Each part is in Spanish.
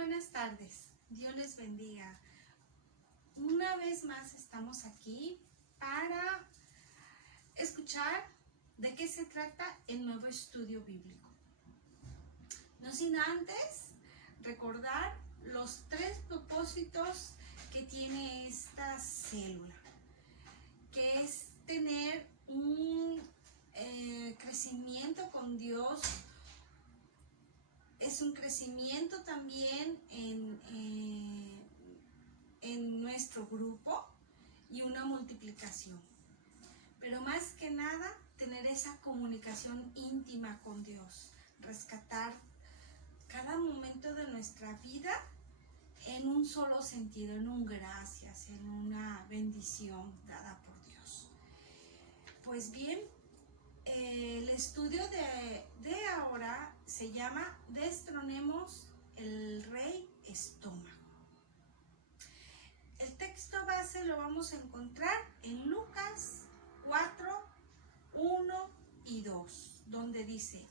buenas tardes. Dios les bendiga. Una vez más estamos aquí para escuchar de qué se trata el nuevo estudio bíblico. No sin antes recordar los 3 propósitos que tiene esta célula, que es tener un crecimiento con Dios. Es un crecimiento también en nuestro grupo y una multiplicación. Pero más que nada, tener esa comunicación íntima con Dios, rescatar cada momento de nuestra vida en un solo sentido, en un gracias, en una bendición dada por Dios. Pues bien, el estudio de ahora se llama Destronemos el Rey Estómago. El texto base lo vamos a encontrar en Lucas 4, 1 y 2, donde dice: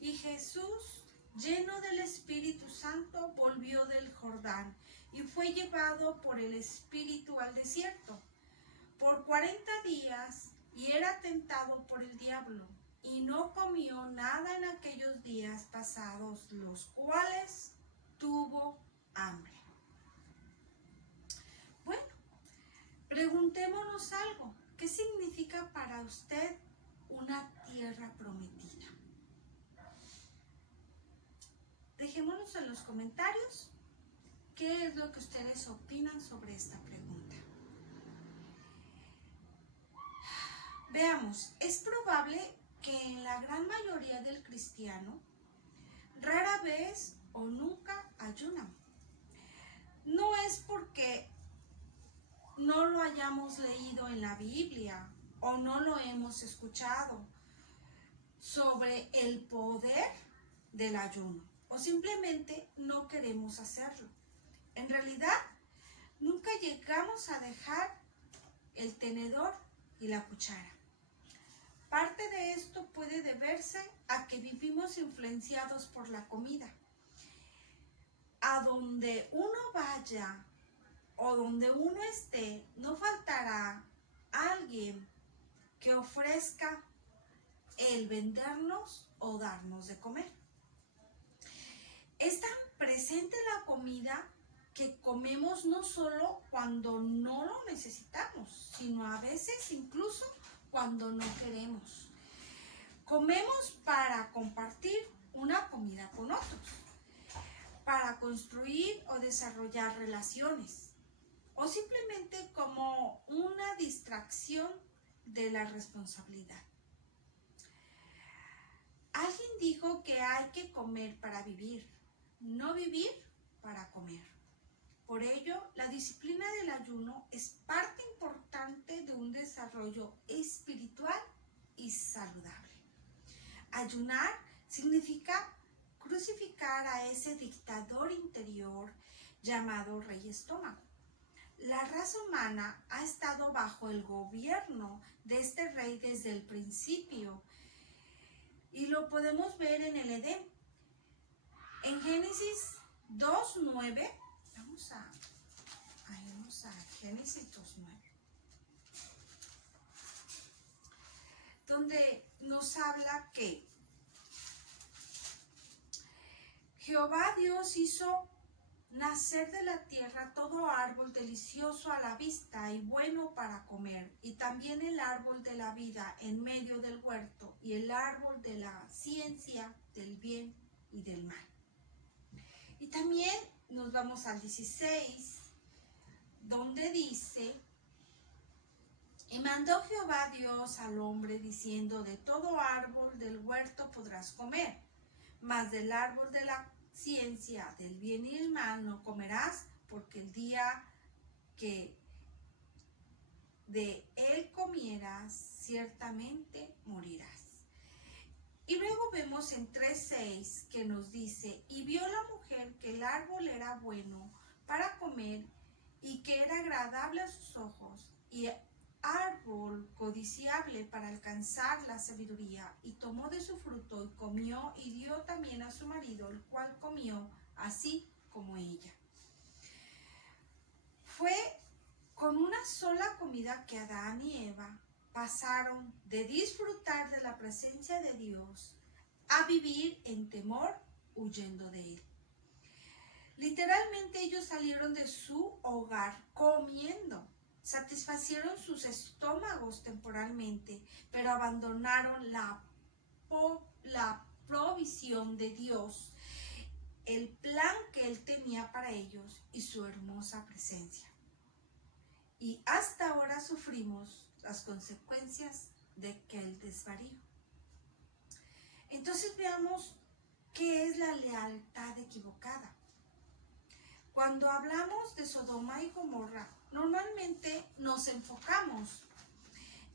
y Jesús, lleno del Espíritu Santo, volvió del Jordán y fue llevado por el Espíritu al desierto por 40 días, y era tentado por el diablo, y no comió nada en aquellos días pasados, los cuales tuvo hambre. Bueno, preguntémonos algo. ¿Qué significa para usted una tierra prometida? Dejémonos en los comentarios qué es lo que ustedes opinan sobre esta pregunta. Veamos, es probable que en la gran mayoría del cristiano rara vez o nunca ayunan. No es porque no lo hayamos leído en la Biblia o no lo hemos escuchado sobre el poder del ayuno, o simplemente no queremos hacerlo. En realidad, nunca llegamos a dejar el tenedor y la cuchara. Parte de esto puede deberse a que vivimos influenciados por la comida. A donde uno vaya o donde uno esté, no faltará alguien que ofrezca el vendernos o darnos de comer. Es tan presente la comida que comemos no solo cuando no lo necesitamos, sino a veces incluso cuando no queremos. Comemos para compartir una comida con otros, para construir o desarrollar relaciones, o simplemente como una distracción de la responsabilidad. Alguien dijo que hay que comer para vivir, no vivir para comer. Por ello, la disciplina del ayuno es parte importante de un desarrollo espiritual y saludable. Ayunar significa crucificar a ese dictador interior llamado Rey Estómago. La raza humana ha estado bajo el gobierno de este rey desde el principio y lo podemos ver en el Edén. En Génesis 2:9, vamos a Génesis 2:9, donde nos habla que Jehová Dios hizo nacer de la tierra todo árbol delicioso a la vista y bueno para comer, y también el árbol de la vida en medio del huerto, y el árbol de la ciencia del bien y del mal. Y también nos vamos al 16, donde dice: y mandó Jehová Dios al hombre diciendo: de todo árbol del huerto podrás comer, mas del árbol de la ciencia del bien y el mal no comerás, porque el día que de él comieras, ciertamente morirás. Y luego vemos en 3:6 que nos dice: y vio la mujer que el árbol era bueno para comer y que era agradable a sus ojos, y árbol codiciable para alcanzar la sabiduría, y tomó de su fruto y comió, y dio también a su marido, el cual comió. Así como ella. Fue con una sola comida que Adán y Eva pasaron de disfrutar de la presencia de Dios a vivir en temor, huyendo de Él. Literalmente ellos salieron de su hogar comiendo, satisfacieron sus estómagos temporalmente, pero abandonaron la provisión de Dios, el plan que Él tenía para ellos y su hermosa presencia. Y hasta ahora sufrimos las consecuencias de aquel desvarío. Entonces veamos qué es la lealtad equivocada. Cuando hablamos de Sodoma y Gomorra, normalmente nos enfocamos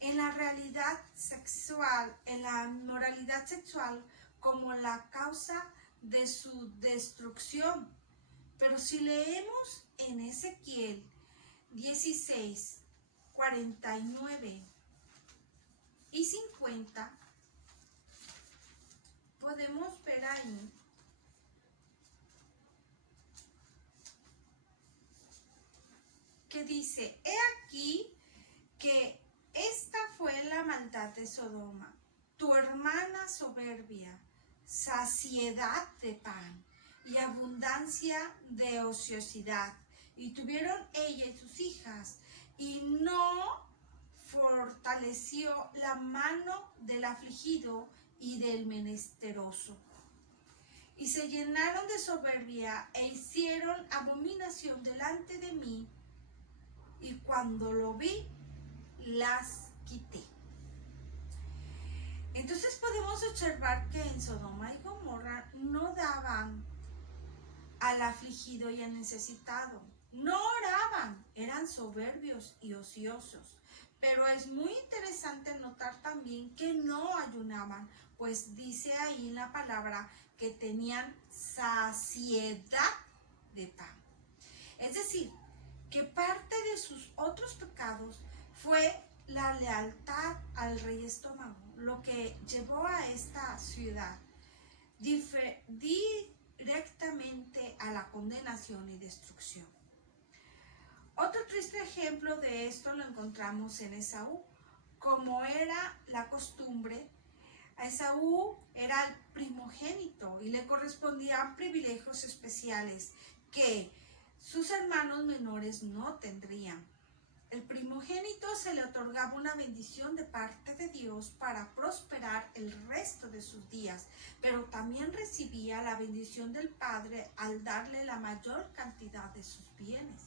en la realidad sexual, en la moralidad sexual como la causa de su destrucción. Pero si leemos en Ezequiel 16, 49 y 50, podemos ver ahí que dice: he aquí que esta fue la maldad de Sodoma, tu hermana soberbia, saciedad de pan y abundancia de ociosidad. Y tuvieron ella y sus hijas, y no fortaleció la mano del afligido y del menesteroso. Y se llenaron de soberbia e hicieron abominación delante de mí, y cuando lo vi, las quité. Entonces podemos observar que en Sodoma y Gomorra no daban al afligido y al necesitado. No oraban, eran soberbios y ociosos. Pero es muy interesante notar también que no ayunaban, pues dice ahí en la palabra que tenían saciedad de pan. Es decir, que parte de sus otros pecados fue la lealtad al rey estómago, lo que llevó a esta ciudad directamente a la condenación y destrucción. Otro triste ejemplo de esto lo encontramos en Esaú. Como era la costumbre, a Esaú era el primogénito y le correspondían privilegios especiales que sus hermanos menores no tendrían. El primogénito se le otorgaba una bendición de parte de Dios para prosperar el resto de sus días, pero también recibía la bendición del padre al darle la mayor cantidad de sus bienes.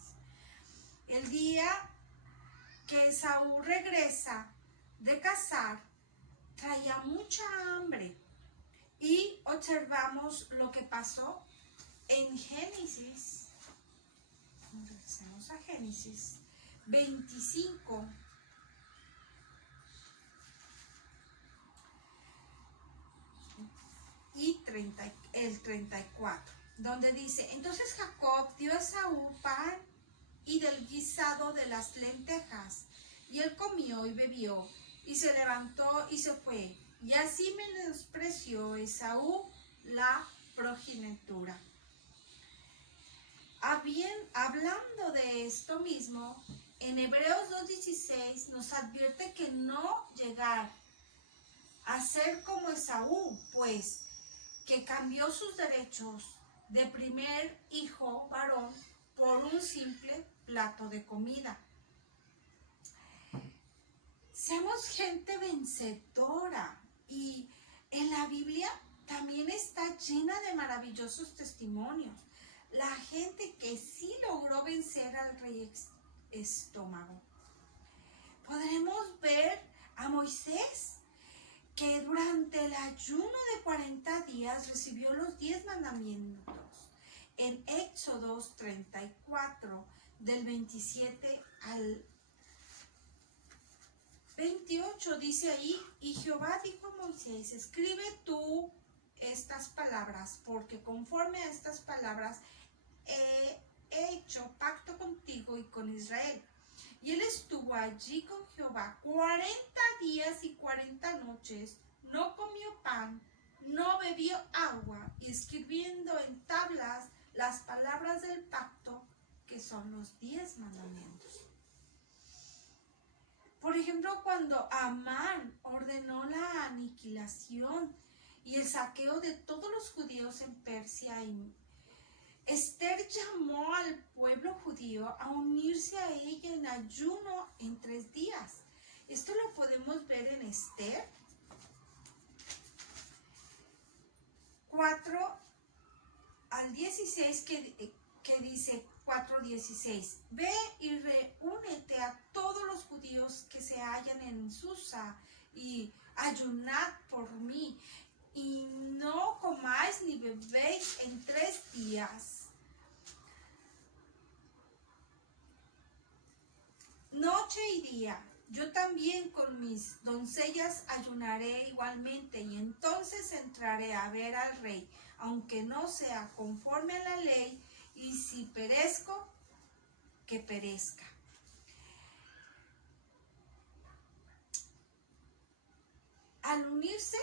El día que Esaú regresa de cazar, traía mucha hambre, y observamos lo que pasó en Génesis. Regresemos a Génesis 25. Y el 34, donde dice: entonces Jacob dio a Esaú pan y del guisado de las lentejas, y él comió y bebió, y se levantó y se fue, y así menospreció Esaú la progenitura. Hablando de esto mismo, en Hebreos 2:16 nos advierte que no llegar a ser como Esaú, pues que cambió sus derechos de primer hijo varón por un simple plato de comida. Seamos gente vencedora, y en la Biblia también está llena de maravillosos testimonios. La gente que sí logró vencer al rey estómago. Podremos ver a Moisés, que durante el ayuno de 40 días recibió los 10 mandamientos. En Éxodo 34, del 27 al 28, dice ahí: y Jehová dijo a Moisés: escribe tú estas palabras, porque conforme a estas palabras he hecho pacto contigo y con Israel. Y él estuvo allí con Jehová 40 días y 40 noches, no comió pan, no bebió agua, y escribiendo en tablas las palabras del pacto, que son los 10 mandamientos. Por ejemplo, cuando Amán ordenó la aniquilación y el saqueo de todos los judíos en Persia, Esther llamó al pueblo judío a unirse a ella en ayuno en 3 días. Esto lo podemos ver en Esther 4 al 16, que dice 4:16. Ve y reúnete a todos los judíos que se hallan en Susa y ayunad por mí, y no comáis ni bebéis en 3 días. Noche y día. Yo también con mis doncellas ayunaré igualmente, y entonces entraré a ver al rey, aunque no sea conforme a la ley, y si perezco, que perezca. Al unirse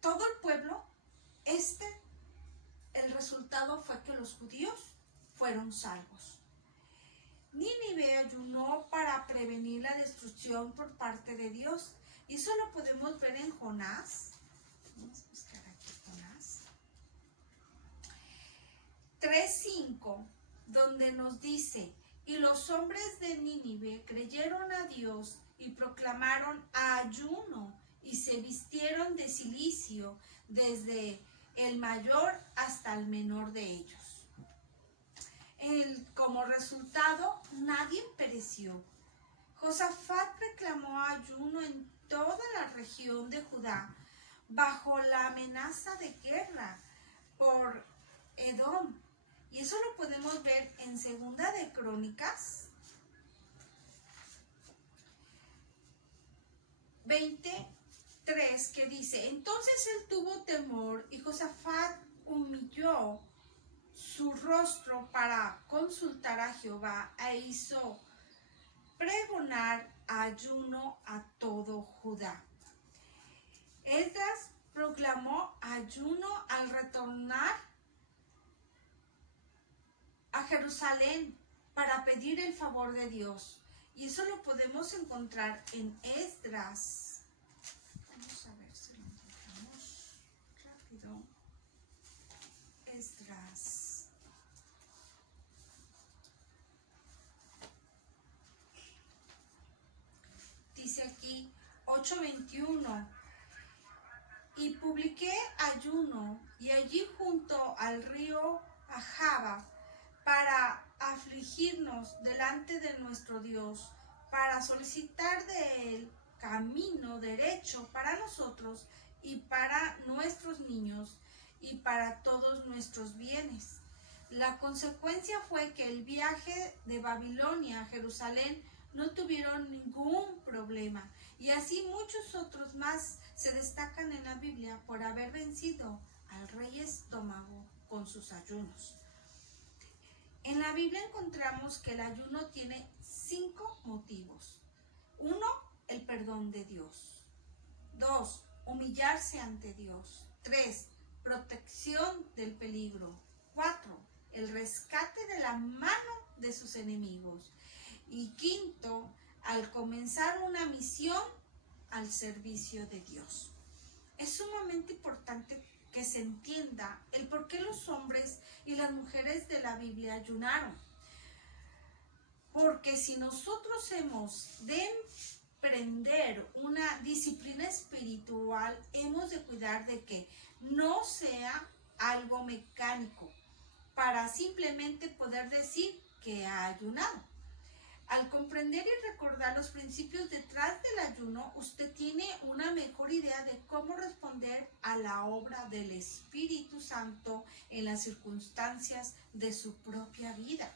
todo el pueblo, el resultado fue que los judíos fueron salvos. Nínive ayunó para prevenir la destrucción por parte de Dios. Y eso lo podemos ver en Jonás. Vamos a buscar aquí Jonás 3:5, donde nos dice: y los hombres de Nínive creyeron a Dios y proclamaron ayuno y se vistieron de cilicio, desde el mayor hasta el menor de ellos. Como resultado, nadie pereció. Josafat proclamó ayuno en toda la región de Judá, bajo la amenaza de guerra por Edom. Y eso lo podemos ver en Segunda de Crónicas 23, que dice: entonces él tuvo temor y Josafat humilló su rostro para consultar a Jehová e hizo pregonar ayuno a todo Judá. Esdras proclamó ayuno al retornar a Jerusalén para pedir el favor de Dios. Y eso lo podemos encontrar en Esdras. Vamos a ver si lo encontramos rápido. Esdras. Dice aquí 8:21. Y publiqué ayuno, y allí junto al río Ahava, para afligirnos delante de nuestro Dios, para solicitar de él camino derecho para nosotros y para nuestros niños y para todos nuestros bienes. La consecuencia fue que el viaje de Babilonia a Jerusalén no tuvieron ningún problema, y así muchos otros más se destacan en la Biblia por haber vencido al rey estómago con sus ayunos. En la Biblia encontramos que el ayuno tiene 5 motivos. 1, el perdón de Dios. 2, humillarse ante Dios. 3, protección del peligro. 4, el rescate de la mano de sus enemigos. Y 5, al comenzar una misión al servicio de Dios. Es sumamente importante que se entienda el por qué los hombres y las mujeres de la Biblia ayunaron. Porque si nosotros hemos de emprender una disciplina espiritual, hemos de cuidar de que no sea algo mecánico para simplemente poder decir que ha ayunado. Al comprender y recordar los principios detrás del ayuno, usted tiene una mejor idea de cómo responder a la obra del Espíritu Santo en las circunstancias de su propia vida.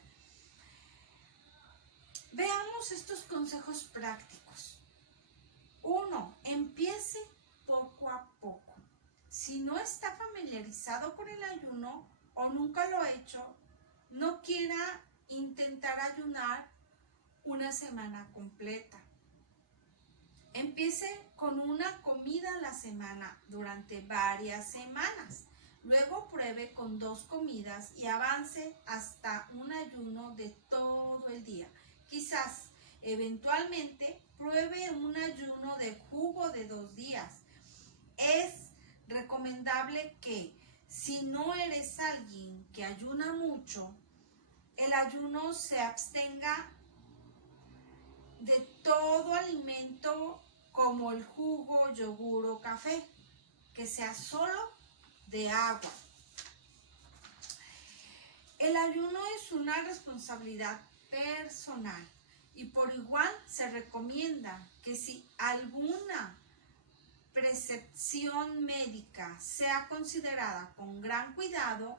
Veamos estos consejos prácticos. 1. Empiece poco a poco. Si no está familiarizado con el ayuno o nunca lo ha hecho, no quiera intentar ayunar una semana completa. Empiece con una comida a la semana durante varias semanas. Luego pruebe pruebe con 2 comidas y avance hasta un ayuno de todo el día. Quizás, eventualmente, pruebe un ayuno de jugo de 2 días. Es recomendable que, si no eres alguien que ayuna mucho, el ayuno se abstenga de todo alimento como el jugo, yogur o café, que sea solo de agua. El ayuno es una responsabilidad personal y por igual se recomienda que si alguna prescripción médica sea considerada con gran cuidado,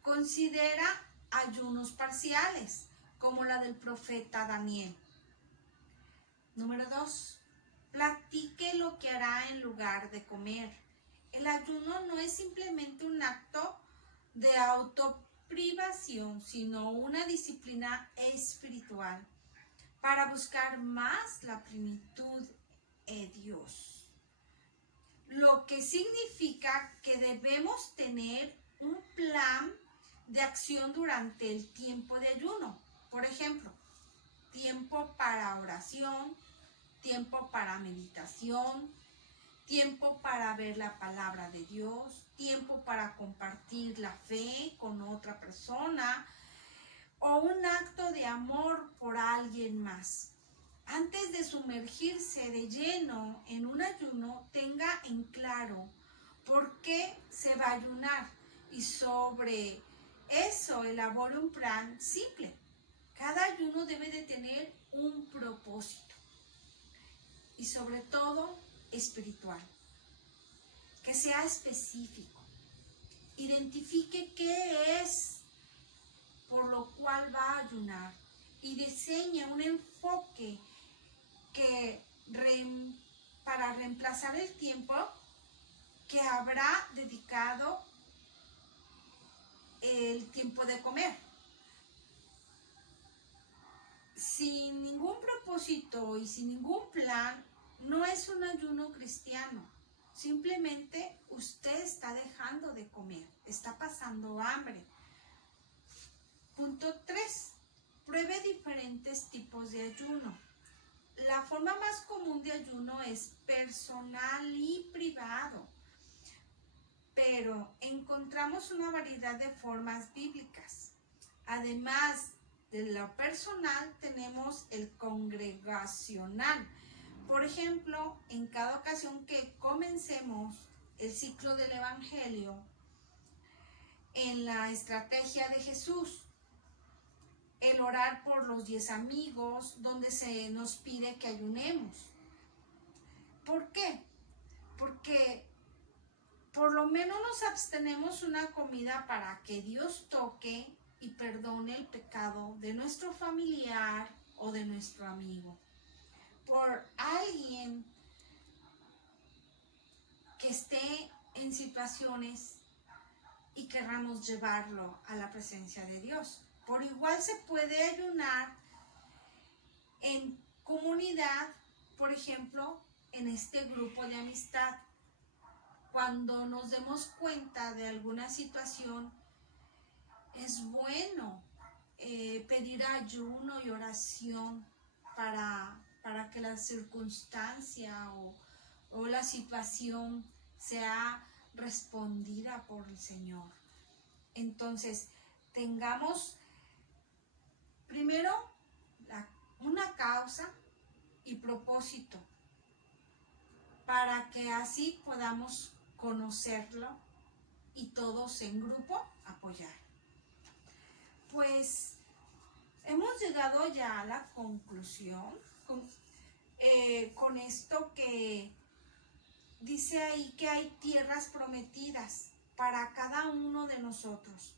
considera ayunos parciales, como la del profeta Daniel. Número 2. Practique lo que hará en lugar de comer. El ayuno no es simplemente un acto de autoprivación, sino una disciplina espiritual para buscar más la plenitud de Dios. Lo que significa que debemos tener un plan de acción durante el tiempo de ayuno. Por ejemplo, tiempo para oración, tiempo para meditación, tiempo para ver la palabra de Dios, tiempo para compartir la fe con otra persona o un acto de amor por alguien más. Antes de sumergirse de lleno en un ayuno, tenga en claro por qué se va a ayunar y sobre eso elabore un plan simple. Cada ayuno debe de tener un propósito y sobre todo espiritual, que sea específico. Identifique qué es por lo cual va a ayunar y diseñe un enfoque para reemplazar el tiempo que habrá dedicado el tiempo de comer. Sin ningún propósito y sin ningún plan, no es un ayuno cristiano. Simplemente usted está dejando de comer, está pasando hambre. Punto 3. Pruebe diferentes tipos de ayuno. La forma más común de ayuno es personal y privado, pero encontramos una variedad de formas bíblicas. Además de lo personal, tenemos el congregacional. Por ejemplo, en cada ocasión que comencemos el ciclo del Evangelio, en la estrategia de Jesús, el orar por los 10 amigos, donde se nos pide que ayunemos. ¿Por qué? Porque por lo menos nos abstenemos una comida para que Dios toque y perdone el pecado de nuestro familiar o de nuestro amigo. Por alguien que esté en situaciones y querramos llevarlo a la presencia de Dios. Por igual se puede ayunar en comunidad, por ejemplo, en este grupo de amistad. Cuando nos demos cuenta de alguna situación, es bueno pedir ayuno y oración para que la circunstancia o la situación sea respondida por el Señor. Entonces, tengamos primero una causa y propósito para que así podamos conocerlo y todos en grupo apoyar. Pues hemos llegado ya a la conclusión con esto que dice ahí que hay tierras prometidas para cada uno de nosotros.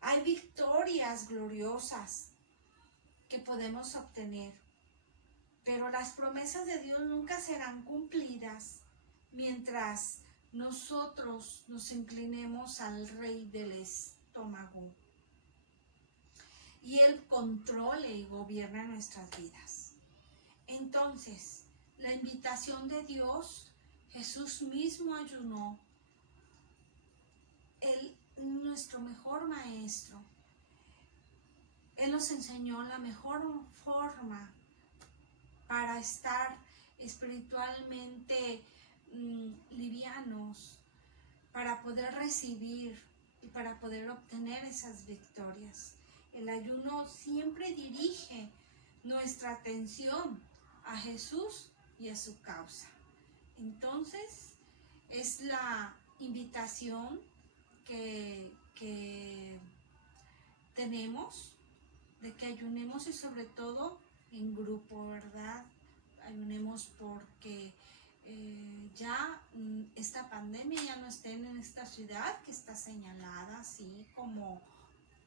Hay victorias gloriosas que podemos obtener, pero las promesas de Dios nunca serán cumplidas mientras nosotros nos inclinemos al Rey del estómago y Él controle y gobierne nuestras vidas. Entonces, la invitación de Dios, Jesús mismo ayunó nuestro mejor maestro. Él nos enseñó la mejor forma para estar espiritualmente livianos, para poder recibir y para poder obtener esas victorias. El ayuno siempre dirige nuestra atención a Jesús y a su causa. Entonces, es la invitación que tenemos de que ayunemos, y sobre todo en grupo, ¿verdad? Ayunemos porque ya esta pandemia ya no esté en esta ciudad que está señalada así como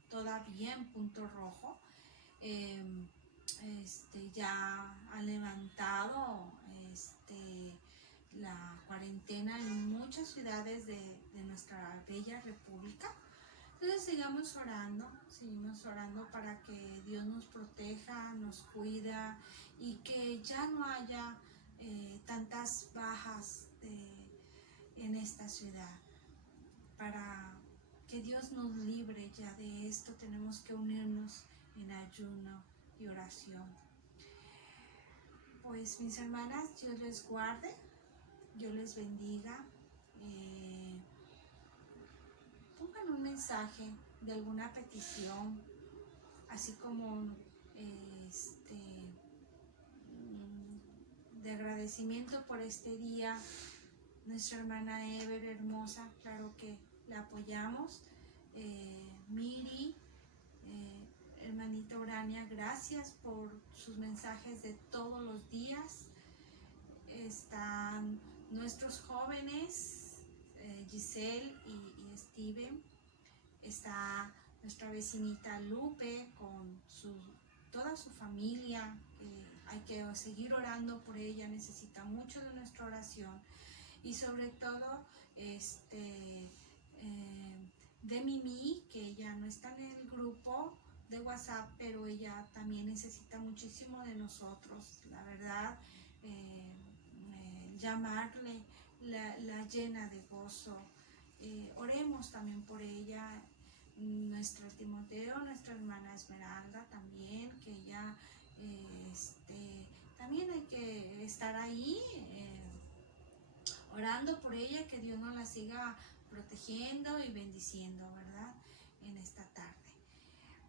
todavía en punto rojo. Ya ha levantado la cuarentena en muchas ciudades de nuestra bella república. Entonces seguimos orando para que Dios nos proteja, nos cuida y que ya no haya tantas bajas en esta ciudad. Para que Dios nos libre ya de esto, tenemos que unirnos en ayuno y oración. Pues mis hermanas, Dios les guarde, Dios les bendiga. Pongan un mensaje de alguna petición, así como de agradecimiento por este día. Nuestra hermana Ever, hermosa, claro que la apoyamos. Miri, hermanita Urania, gracias por sus mensajes de todos los días. Están nuestros jóvenes, Giselle y Steven. Está nuestra vecinita Lupe con toda su familia. Hay que seguir orando por ella, necesita mucho de nuestra oración. Y sobre todo de Mimi, que ella no está en el grupo de WhatsApp, pero ella también necesita muchísimo de nosotros. La verdad, llamarle la llena de gozo. Oremos también por ella. Nuestro Timoteo, nuestra hermana Esmeralda también, que ella también hay que estar ahí orando por ella, que Dios nos la siga protegiendo y bendiciendo, ¿verdad? En esta tarde.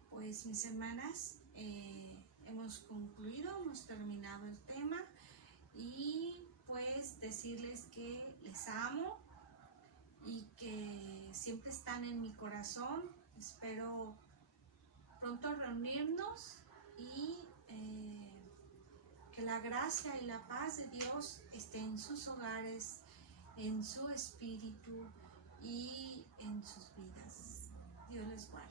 Pues mis hermanas, hemos concluido, hemos terminado el tema, y pues decirles que les amo y que siempre están en mi corazón. Espero pronto reunirnos y que la gracia y la paz de Dios esté en sus hogares, en su espíritu y en sus vidas. Dios les guarde.